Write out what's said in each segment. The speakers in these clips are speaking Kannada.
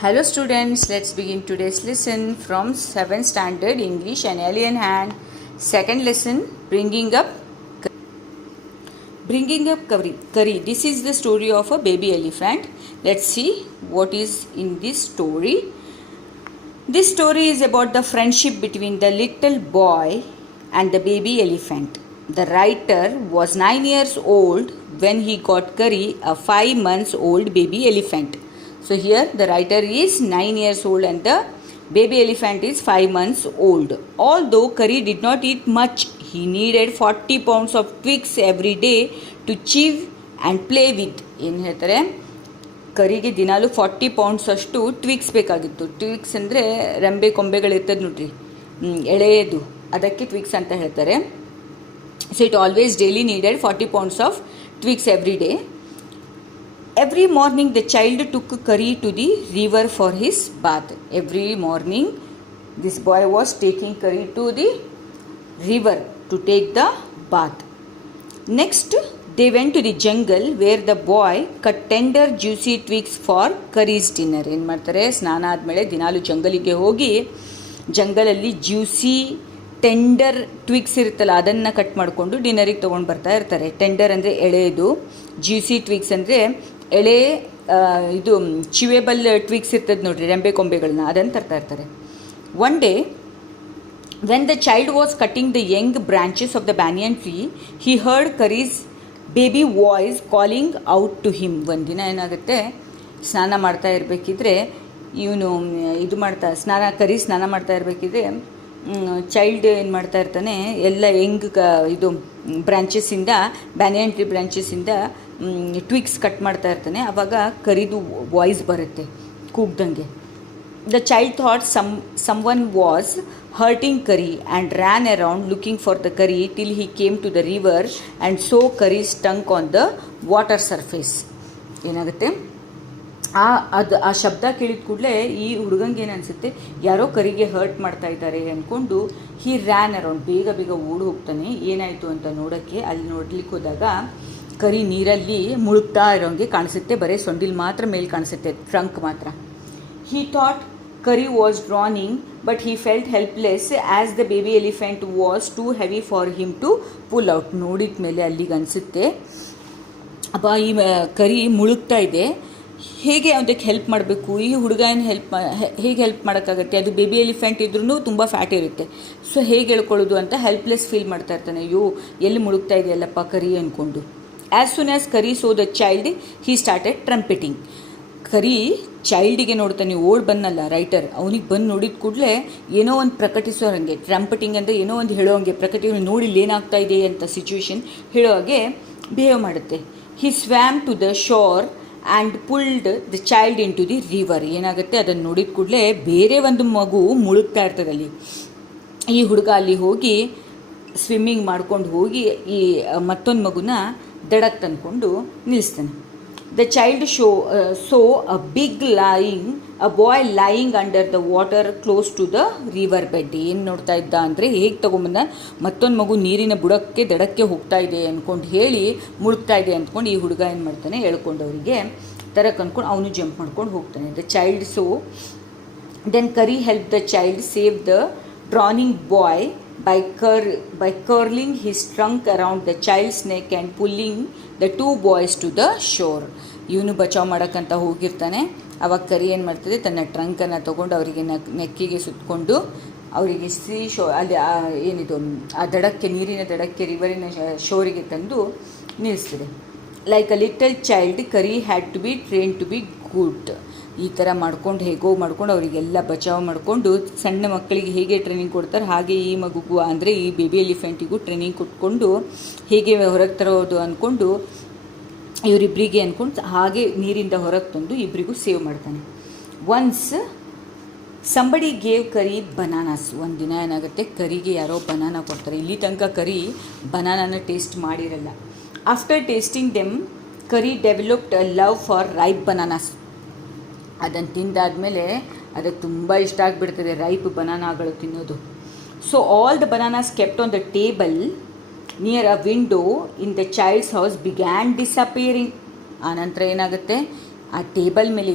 Hello students, let's begin today's lesson from 7th standard English and Alien Hand. Second lesson, bringing up curry. This is the story of a baby elephant. Let's see what is in this story. This story is about the friendship between the little boy and the baby elephant. The writer was 9 years old when he got Curry, a 5 months old baby elephant. So here the writer is 9 years old and the baby elephant is 5 months old. Although Curry did not eat much, he needed 40 pounds of twigs every day to chew and play with. ಏನು ಹೇಳ್ತಾರೆ, ಕರಿಗೆ ದಿನಾಲು 40 ಪೌಂಡ್ಸ್ ಅಷ್ಟು ಟ್ವಿಕ್ಸ್ ಬೇಕಾಗಿತ್ತು. ಟ್ವಿಕ್ಸ್ ಅಂದರೆ ರೆಂಬೆ ಕೊಂಬೆಗಳಿರ್ತದೆ ನೋಡ್ರಿ, ಎಳೆಯದು, ಅದಕ್ಕೆ ಟ್ವಿಕ್ಸ್ ಅಂತ ಹೇಳ್ತಾರೆ. So it always daily needed 40 pounds of twigs every day. Every morning the child took Curry to the river for his bath. Every morning this boy was taking Curry to the river to take the bath. Next they went to the jungle where the boy cut tender juicy twigs for Curry's dinner. ಏನು ಮಾಡ್ತಾರೆ, ಸ್ನಾನ ಆದಮೇಲೆ ದಿನಾಲು ಜಂಗಲಿಗೆ ಹೋಗಿ ಜಂಗಲಲ್ಲಿ ಜ್ಯೂಸಿ ಟೆಂಡರ್ ಟ್ವಿಗ್ಸ್ ಇರುತ್ತಲ್ಲ ಅದನ್ನು ಕಟ್ ಮಾಡಿಕೊಂಡು ಡಿನ್ನರಿಗೆ ತೊಗೊಂಡು ಬರ್ತಾ ಇರ್ತಾರೆ. ಟೆಂಡರ್ ಅಂದರೆ ಎಳೆಯದು, ಜ್ಯೂಸಿ ಟ್ವಿಗ್ಸ್ ಅಂದರೆ ಎಳೆ ಇದು ಚಿವೇಬಲ್ ಟ್ವಿಗ್ಸ್ ಇರ್ತದೆ ನೋಡ್ರಿ, ರೆಂಬೆ ಕೊಂಬೆಗಳನ್ನ, ಅದನ್ನು ತರ್ತಾ ಇರ್ತಾರೆ. One day when the child was cutting the young branches of the banyan tree, he heard Kari's baby voice calling out to him. ಒಂದಿನ ಏನಾಗುತ್ತೆ, ಸ್ನಾನ ಮಾಡ್ತಾ ಇರಬೇಕಿದ್ರೆ ಇವನು ಕರಿ ಸ್ನಾನ ಮಾಡ್ತಾ ಇರಬೇಕಿದ್ರೆ ಚೈಲ್ಡ್ ಏನು ಮಾಡ್ತಾ ಇರ್ತಾನೆ, ಎಲ್ಲ ಇದು ಬ್ರಾಂಚಸ್ಸಿಂದ, ಬ್ಯಾನಿಯನ್ ಟ್ರೀ ಬ್ರಾಂಚಸ್ಸಿಂದ ಟ್ವಿಗ್ಸ್ ಕಟ್ ಮಾಡ್ತಾ ಇರ್ತಾನೆ. ಆವಾಗ ಕರಿದು ವಾಯ್ಸ್ ಬರುತ್ತೆ ಕೂಗ್ದಂಗೆ. The child thought someone was hurting Kari and ran around looking for the Kari till he came to the river and saw Kari trunk on the water surface. ಏನಾಗುತ್ತೆ, ಆ ಶಬ್ದ ಕೇಳಿದ ಕೂಡಲೇ ಈ ಹುಡುಗಂಗೆ ಏನು ಅನಿಸುತ್ತೆ, ಯಾರೋ ಕರಿಗೆ ಹರ್ಟ್ ಮಾಡ್ತಾ ಇದ್ದಾರೆ ಅಂದ್ಕೊಂಡು ಹಿ ರ್ಯಾನ್ ಅರೌಂಡ್, ಬೇಗ ಬೇಗ ಓಡಿ ಹೋಗ್ತಾನೆ ಏನಾಯಿತು ಅಂತ ನೋಡೋಕ್ಕೆ. ಅಲ್ಲಿ ನೋಡ್ಲಿಕ್ಕೆ ಹೋದಾಗ ಕರಿ ನೀರಲ್ಲಿ ಮುಳುಗ್ತಾ ಇರೋಂಗೆ ಕಾಣಿಸುತ್ತೆ, ಬರೀ ಸೊಂಡಿಲ್ ಮಾತ್ರ ಮೇಲೆ ಕಾಣಿಸುತ್ತೆ, ಟ್ರಂಕ್ ಮಾತ್ರ. He thought Kari was drowning but he felt helpless as the baby elephant was too heavy for him to pull out. ನೋಡಿದ ಮೇಲೆ ಅಲ್ಲಿಗೆ ಅನಿಸುತ್ತೆ, ಅಪ್ಪ ಈ ಕರಿ ಮುಳುಗ್ತಾ ಇದೆ, ಹೇಗೆ ಅದಕ್ಕೆ ಹೆಲ್ಪ್ ಮಾಡಬೇಕು, ಈ ಹುಡುಗ ಏನು ಹೇಗೆ ಹೆಲ್ಪ್ ಮಾಡೋಕ್ಕಾಗತ್ತೆ, ಅದು ಬೇಬಿ ಎಲಿಫೆಂಟ್ ಇದ್ರೂ ತುಂಬ ಫ್ಯಾಟ್ ಇರುತ್ತೆ, ಸೊ ಹೇಗೆ ಹೇಳ್ಕೊಳ್ಳೋದು ಅಂತ ಹೆಲ್ಪ್ಲೆಸ್ ಫೀಲ್ ಮಾಡ್ತಾ ಇರ್ತಾನೆ. ಅಯ್ಯೋ ಎಲ್ಲಿ ಮುಳುಗ್ತಾ ಇದೆಯಲ್ಲಪ್ಪ ಕರಿ ಅಂದ್ಕೊಂಡು. As soon as Kari saw the child he started trumpeting. Kari ಚೈಲ್ಡಿಗೆ ನೋಡ್ತಾನೆ, ಓಡ್ ಬಂದಲ್ಲ ರೈಟರ್, ಅವನಿಗೆ ಬಂದು ನೋಡಿದ ಕೂಡಲೇ ಏನೋ ಒಂದು ಪ್ರಕಟಿಸೋ ಹಾಗೆ, ಟ್ರಂಪೆಟಿಂಗ್ ಅಂದರೆ ಏನೋ ಒಂದು ಹೇಳೋ ಹಾಗೆ, ನೋಡಿ ಏನಾಗ್ತಾ ಇದೆ ಅಂತ ಸಿಚುವೇಶನ್ ಹೇಳೋ ಹಾಗೆ ಬಿಹೇವ್ ಮಾಡುತ್ತೆ. He swam to the shore and pulled the child into the river. ಏನಾಗುತ್ತೆ, ಅದನ್ನು ನೋಡಿದ ಕೂಡಲೇ ಬೇರೆ ಒಂದು ಮಗು ಮುಳುಗ್ತಾ ಇರ್ತದೆ ಅಲ್ಲಿ. ಈ ಹುಡುಗ ಅಲ್ಲಿ ಹೋಗಿ ಸ್ವಿಮ್ಮಿಂಗ್ ಮಾಡ್ಕೊಂಡು ಹೋಗಿ ಈ ಮತ್ತೊಂದು ಮಗುನ ದಡಕ್ಕೆ ತಂದ್ಕೊಂಡು ನಿಲ್ಲಿಸ್ತಾನೆ. The child saw a boy lying under the water close to the river bed. ಏನು ನೋಡ್ತಾ ಇದ್ದ ಅಂದರೆ, ಹೇಗೆ ತೊಗೊಂಬಂದ, ಮತ್ತೊಂದು ಮಗು ನೀರಿನ ಬುಡಕ್ಕೆ ದಡಕ್ಕೆ ಹೋಗ್ತಾ ಇದೆ ಅಂದ್ಕೊಂಡು ಹೇಳಿ ಮುಳುಗ್ತಾ ಇದೆ ಅಂದ್ಕೊಂಡು ಈ ಹುಡುಗ ಏನು ಮಾಡ್ತಾನೆ, ಹೇಳ್ಕೊಂಡು ಅವರಿಗೆ ತರಕ್ಕೆ ಅಂದ್ಕೊಂಡು ಅವನು ಜಂಪ್ ಮಾಡ್ಕೊಂಡು ಹೋಗ್ತಾನೆ. The child then Kari help the child save the drowning boy by curling his trunk around the child's neck and pulling the two boys to the shore. ಇವನು ಬಚಾವ್ ಮಾಡೋಕ್ಕಂತ ಹೋಗಿರ್ತಾನೆ. ಅವಾಗ ಕರಿ ಏನು ಮಾಡ್ತದೆ, ತನ್ನ ಟ್ರಂಕನ್ನು ತೊಗೊಂಡು ಅವರಿಗೆ ನೆಕ್ಕಿಗೆ ಸುತ್ತಕೊಂಡು ಅವರಿಗೆ ಅಲ್ಲಿ ಏನಿದು ಆ ದಡಕ್ಕೆ, ನೀರಿನ ದಡಕ್ಕೆ, ರಿವರಿನ ಶೋರಿಗೆ ತಂದು ನಿಲ್ಲಿಸ್ತದೆ. Like a little child Kari had to be train to be good. ಈ ಥರ ಮಾಡ್ಕೊಂಡು ಹೇಗೋ ಮಾಡ್ಕೊಂಡು ಅವರಿಗೆಲ್ಲ ಬಚಾವ್ ಮಾಡಿಕೊಂಡು, ಸಣ್ಣ ಮಕ್ಕಳಿಗೆ ಹೇಗೆ ಟ್ರೈನಿಂಗ್ ಕೊಡ್ತಾರೆ ಹಾಗೆ ಈ ಮಗುಗೂ ಅಂದರೆ ಈ ಬೇಬಿ ಎಲಿಫೆಂಟಿಗೂ ಟ್ರೈನಿಂಗ್ ಕೊಟ್ಕೊಂಡು ಹೇಗೆ ಹೊರಗೆ ತರೋದು ಅಂದ್ಕೊಂಡು ಇವರಿಬ್ಬರಿಗೆ ಅಂದ್ಕೊಂಡು ಹಾಗೆ ನೀರಿಂದ ಹೊರಗೆ ತಂದು ಇಬ್ಬರಿಗೂ ಸೇವ್ ಮಾಡ್ತಾನೆ. ಒನ್ಸ್ ಸಂಬಡಿ ಗೇವ್ ಕರಿ ಬನಾನಾಸ್. ಒಂದಿನ ಏನಾಗುತ್ತೆ, ಕರಿಗೆ ಯಾರೋ ಬನಾನಾ ಕೊಡ್ತಾರೆ. ಇಲ್ಲಿ ತನಕ ಕರಿ ಬನಾನಾನ ಟೇಸ್ಟ್ ಮಾಡಿರಲ್ಲ. After tasting them curry developed a love for ripe bananas. ಅದನ್ನು ತಿಂದಾದಮೇಲೆ ಅದಕ್ಕೆ ತುಂಬ ಇಷ್ಟ ಆಗಿಬಿಡ್ತದೆ ರೈಪ್ ಬನಾನಾಗಳು ತಿನ್ನೋದು. So all the bananas kept on the table near a window in the child's house began disappearing. ಆನಂತರ ಏನಾಗುತ್ತೆ, ಆ ಟೇಬಲ್ ಮೇಲೆ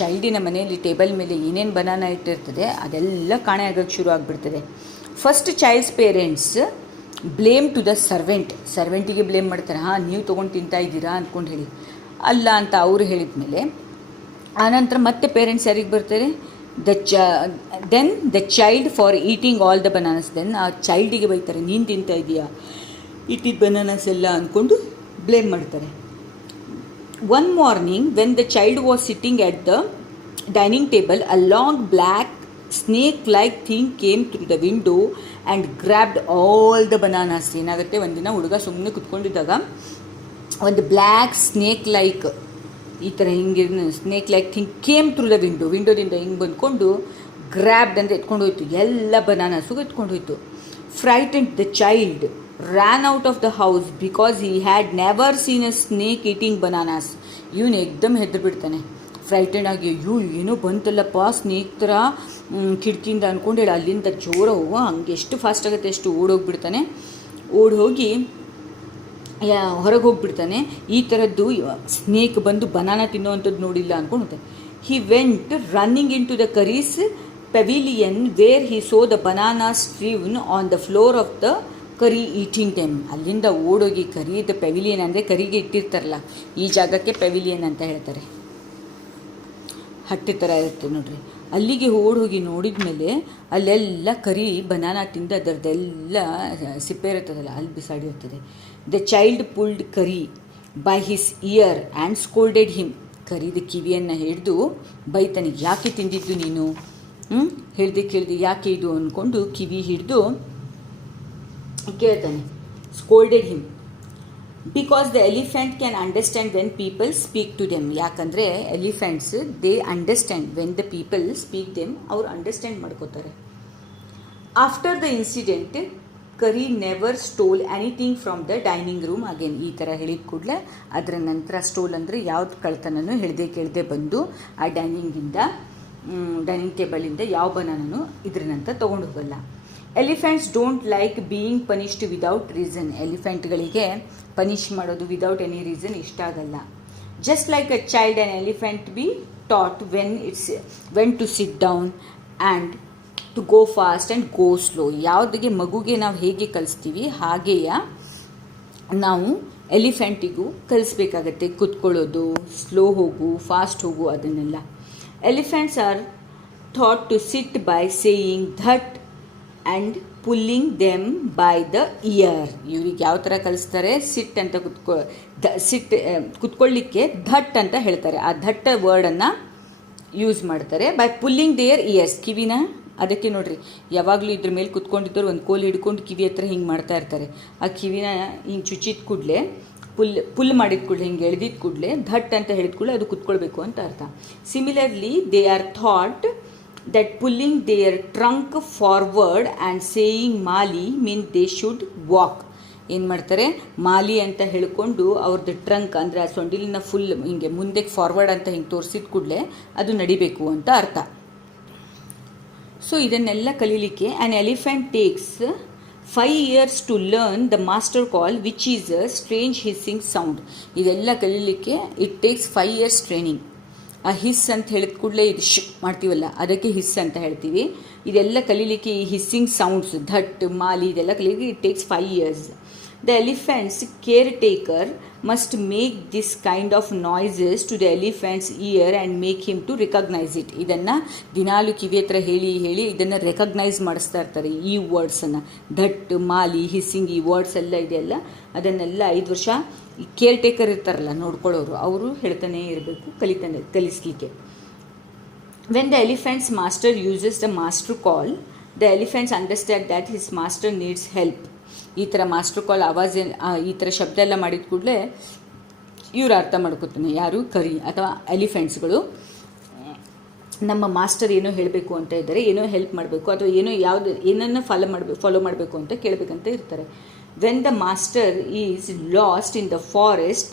ಚೈಲ್ಡಿನ ಮನೆಯಲ್ಲಿ ಟೇಬಲ್ ಮೇಲೆ ಏನೇನು ಬನಾನ ಇಟ್ಟಿರ್ತದೆ ಅದೆಲ್ಲ ಕಾಣೆ ಆಗೋಕ್ಕೆ ಶುರು ಆಗಿಬಿಡ್ತದೆ. First child's parents blame to the ಸರ್ವೆಂಟಿಗೆ ಬ್ಲೇಮ್ ಮಾಡ್ತಾರೆ. ನೀವು ತೊಗೊಂಡು ತಿಂತಾ ಇದ್ದೀರಾ ಅಂದ್ಕೊಂಡು ಹೇಳಿ. ಅಲ್ಲ ಅಂತ ಅವರು ಹೇಳಿದ ಮೇಲೆ ಆನಂತರ ಮತ್ತೆ ಪೇರೆಂಟ್ಸ್ ಯಾರಿಗೆ ಬರ್ತಾರೆ, then the child for eating all the bananas. Then ಆ ಚೈಲ್ಡಿಗೆ ಬೈತಾರೆ, ನೀನು ತಿಂತಾ ಇದೀಯಾ ಇಟ್ಟಿದ್ದ ಬನಾನಸ್ ಎಲ್ಲ ಅಂದ್ಕೊಂಡು ಬ್ಲೇಮ್ ಮಾಡ್ತಾರೆ. One morning when the child was sitting at the dining table, a long black snake like thing came through the window and grabbed all the bananas. ಏನಾಗುತ್ತೆ, ಒಂದಿನ ಹುಡುಗ ಸುಮ್ಮನೆ ಕುತ್ಕೊಂಡಿದ್ದಾಗ ಒಂದು ಬ್ಲ್ಯಾಕ್ ಸ್ನೇಕ್ ಲೈಕ್ ಈ ಥರ ಹಿಂಗೆ snake like thing came through the ವಿಂಡೋದಿಂದ ಹಿಂಗೆ ಬಂದ್ಕೊಂಡು ಗ್ರ್ಯಾಬ್ಡ್ ಅಂದರೆ ಎತ್ಕೊಂಡು ಹೋಯ್ತು, ಎಲ್ಲ ಬನಾನಾಸು ಎತ್ಕೊಂಡು ಹೋಯ್ತು. Frightened the child ran out of the house because he had never seen a snake eating bananas. ಇವನು ಎಕ್ದಮ್ ಹೆದ್ರು ಬಿಡ್ತಾನೆ, ಫ್ರೈಟೆಂಡ್ ಆಗಿ, ಏನೋ ಬಂತಲ್ಲಪ್ಪ ಸ್ನೇಕ್ ಥರ ಕಿಟಕಿಯಿಂದ ಅಂದ್ಕೊಂಡು ಹೇಳಿ ಅಲ್ಲಿಂದ ಜೋರ ಹೋಗೋ, ಹಂಗೆ ಎಷ್ಟು ಫಾಸ್ಟ್ ಆಗುತ್ತೆ ಅಷ್ಟು ಓಡೋಗ್ಬಿಡ್ತಾನೆ. ಓಡೋಗಿ ಹೊರಗೆ ಹೋಗ್ಬಿಡ್ತಾನೆ. ಈ ಥರದ್ದು ಸ್ನೇಕ್ ಬಂದು ಬನಾನಾ ತಿನ್ನೋವಂಥದ್ದು ನೋಡಿಲ್ಲ ಅಂದ್ಕೊಂಡು he went running into the Kari's pavilion where he saw the banana strewn on the floor of the Kari eating time. ಅಲ್ಲಿಂದ ಓಡೋಗಿ ಕರಿದ ಪೆವಿಲಿಯನ್ ಅಂದರೆ ಕರಿಗೆ ಇಟ್ಟಿರ್ತಾರಲ್ಲ, ಈ ಜಾಗಕ್ಕೆ ಪೆವಿಲಿಯನ್ ಅಂತ ಹೇಳ್ತಾರೆ, ಹಟ್ಟಿ ಥರ ಇರುತ್ತೆ ನೋಡ್ರಿ. ಅಲ್ಲಿಗೆ ಓಡೋಗಿ ನೋಡಿದ ಮೇಲೆ ಅಲ್ಲೆಲ್ಲ ಕರಿ ಬನಾನಾ ತಿಂದು ಅದರದ್ದೆಲ್ಲ ಸಿಪ್ಪೆ ಇರ್ತದಲ್ಲ ಅಲ್ಲಿ ಬಿಸಾಡಿರ್ತದೆ. The child pulled Kari by his ear and scolded him. ಕರಿದ ಕಿವಿಯನ್ನು ಹಿಡಿದು ಬೈತಾನೆ, ಯಾಕೆ ತಿಂದಿದ್ದು ನೀನು, ಹೇಳ್ದೆ ಯಾಕೆ ಇದು ಅಂದ್ಕೊಂಡು ಕಿವಿ ಹಿಡಿದು ಕೇಳ್ತಾನೆ. Scolded him because the elephant can understand when people speak to them. ಯಾಕಂದರೆ elephants they understand when the people speak them, ಅವ್ರು ಅಂಡರ್ಸ್ಟ್ಯಾಂಡ್ ಮಾಡ್ಕೋತಾರೆ. After the incident Kari never stole anything from the dining room again. ಈ ಥರ ಹೇಳಿದ ಕೂಡಲೇ ಅದರ ನಂತರ ಸ್ಟೋಲ್ ಅಂದರೆ ಯಾವ್ದು ಕಳ್ತನೂ ಕೇಳದೆ ಬಂದು ಆ ಡೈನಿಂಗ್ ಟೇಬಲಿಂದ ಯಾವ ಬನಾನೂ ಇದ್ರ ನಂತರ ತೊಗೊಂಡು ಹೋಗಲ್ಲ. Elephants don't like being punished without reason. ಎಲಿಫೆಂಟ್ಗಳಿಗೆ ಪನಿಷ್ ಮಾಡೋದು ವಿದೌಟ್ ಎನಿ ರೀಸನ್ ಇಷ್ಟ ಆಗಲ್ಲ. Just like a child an elephant be taught when to sit down and to go fast and go slow. ಯಾವುದಿಗೆ ಮಗುಗೆ ನಾವು ಹೇಗೆ ಕಲಿಸ್ತೀವಿ ಹಾಗೆಯೇ ನಾವು ಎಲಿಫೆಂಟಿಗೂ ಕಲಿಸ್ಬೇಕಾಗತ್ತೆ, ಕುತ್ಕೊಳ್ಳೋದು, ಸ್ಲೋ ಹೋಗು, ಫಾಸ್ಟ್ ಹೋಗು, ಅದನ್ನೆಲ್ಲ. Elephants are taught to sit by saying that and pulling them by the ear. ಇವ್ರಿಗೆ ಯಾವ ಥರ ಕಲಿಸ್ತಾರೆ, ಸಿಟ್ ಅಂತ ಕುತ್ಕೊಳ್ಳಿಕ್ಕೆ ಧಟ್ ಅಂತ ಹೇಳ್ತಾರೆ. ಆ ಧಟ್ಟ ವರ್ಡನ್ನು ಯೂಸ್ ಮಾಡ್ತಾರೆ. ಬೈ ಪುಲ್ಲಿಂಗ್ ದೇಯರ್ ಇಯರ್ಸ್, ಕಿವಿನ ಅದಕ್ಕೆ ನೋಡ್ರಿ ಯಾವಾಗಲೂ ಇದ್ರ ಮೇಲೆ ಕುತ್ಕೊಂಡಿದ್ದವ್ರು ಒಂದು ಕೋಲ್ ಹಿಡ್ಕೊಂಡು ಕಿವಿ ಹತ್ರ ಹಿಂಗೆ ಮಾಡ್ತಾ ಇರ್ತಾರೆ. ಆ ಕಿವಿನ ಹಿಂಗೆ ಚುಚ್ಚಿದ ಕೂಡಲೇ ಪುಲ್ ಮಾಡಿದ ಕೂಡಲೇ ಹಿಂಗೆ ಎಳೆದಿದ್ದ ಕೂಡಲೇ ಧಟ್ ಅಂತ ಹೇಳಿದ ಕೂಡಲೇ ಅದು ಕುತ್ಕೊಳ್ಬೇಕು ಅಂತ ಅರ್ಥ. Similarly they are thought that pulling their trunk forward and saying Mali mean they should walk. ಏನು ಮಾಡ್ತಾರೆ, ಮಾಲಿ ಅಂತ ಹೇಳ್ಕೊಂಡು ಅವ್ರದ್ದು ಟ್ರಂಕ್ ಅಂದರೆ ಆ ಸೊಂಡಿಲಿನ ಫುಲ್ ಹಿಂಗೆ ಮುಂದೆ ಫಾರ್ವರ್ಡ್ ಅಂತ ಹಿಂಗೆ ತೋರಿಸಿದ ಕೂಡಲೇ ಅದು ನಡಿಬೇಕು ಅಂತ ಅರ್ಥ. ಸೊ ಇದನ್ನೆಲ್ಲ ಕಲೀಲಿಕ್ಕೆ an elephant takes 5 years to learn the master call which is a strange hissing sound. ಇದೆಲ್ಲ ಕಲೀಲಿಕ್ಕೆ ಇಟ್ ಟೇಕ್ಸ್ 5 years ಟ್ರೈನಿಂಗ್. ಆ ಹಿಸ್ ಅಂತ ಹೇಳಿದ ಕೂಡಲೇ ಇದು ಮಾಡ್ತೀವಲ್ಲ ಅದಕ್ಕೆ ಹಿಸ್ ಅಂತ ಹೇಳ್ತೀವಿ. ಇದೆಲ್ಲ ಕಲೀಲಿಕ್ಕೆ ಈ ಹಿಸ್ಸಿಂಗ್ ಸೌಂಡ್ಸ್ ಧಟ್ ಮಾಲಿ ಇದೆಲ್ಲ ಕಲೀಲಿಕ್ಕೆ it takes 5 years. The elephants caretaker must make this kind of noises to the elephants ear and make him to recognise it. ಇದನ್ನು ದಿನಾಲು ಕಿವಿ ಹತ್ರ ಹೇಳಿ ಇದನ್ನು ರೆಕಗ್ನೈಸ್ ಮಾಡಿಸ್ತಾ ಇರ್ತಾರೆ. ಈ ವರ್ಡ್ಸನ್ನು ಧಟ್ ಮಾಲಿ ಹಿಸ್ಸಿಂಗ್ ಈ ವರ್ಡ್ಸ್ ಎಲ್ಲ ಇದೆಯಲ್ಲ ಅದನ್ನೆಲ್ಲ 5 ವರ್ಷ ಈ ಕೇರ್ ಟೇಕರ್ ಇರ್ತಾರಲ್ಲ ನೋಡ್ಕೊಳ್ಳೋರು ಅವರು ಹೇಳ್ತಾನೆ ಇರಬೇಕು, ಕಲಿಸ್ಲಿಕ್ಕೆ. When the elephant's master uses the master call the elephants understand that his master needs help. ಈ ಥರ ಮಾಸ್ಟರ್ ಕಾಲ್ ಆವಾಜ್ ಈ ಥರ ಶಬ್ದ ಎಲ್ಲ ಮಾಡಿದ ಕೂಡಲೇ ಇವ್ರು ಅರ್ಥ ಮಾಡ್ಕೊತಾನೆ, ಯಾರು ಕರಿ ಅಥವಾ ಎಲಿಫೆಂಟ್ಸ್ಗಳು ನಮ್ಮ ಮಾಸ್ಟರ್ ಏನೋ ಹೇಳಬೇಕು ಅಂತ ಇದ್ದಾರೆ, ಏನೋ ಹೆಲ್ಪ್ ಮಾಡಬೇಕು ಅಥವಾ ಏನನ್ನು ಫಾಲೋ ಮಾಡಬೇಕು ಅಂತ ಕೇಳಬೇಕಂತ ಇರ್ತಾರೆ. When the master is lost in the forest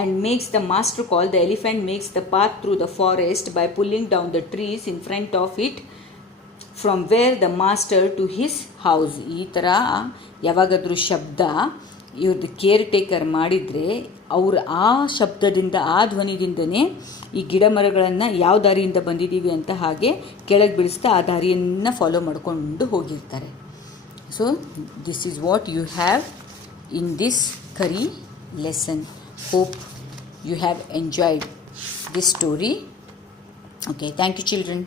and makes the master call, the elephant makes the path through the forest by pulling down the trees in front of it from where the master to his house. ಈ ಥರ ಯಾವಾಗಾದರೂ ಶಬ್ದ ಇವ್ರದ್ದು ಕೇರ್ ಟೇಕರ್ ಮಾಡಿದರೆ ಅವ್ರ ಆ ಶಬ್ದದಿಂದ, ಆ ಧ್ವನಿದಿಂದನೇ ಈ ಗಿಡ ಮರಗಳನ್ನು ಯಾವ ದಾರಿಯಿಂದ ಬಂದಿದ್ದೀವಿ ಅಂತ ಹಾಗೆ ಕೆಳಗೆ ಬೀಳಿಸ್ತಾ ಆ ದಾರಿಯನ್ನು ಫಾಲೋ ಮಾಡಿಕೊಂಡು ಹೋಗಿರ್ತಾರೆ. So this is what you have in this Kari lesson. Hope you have enjoyed this story. Okay, thank you children.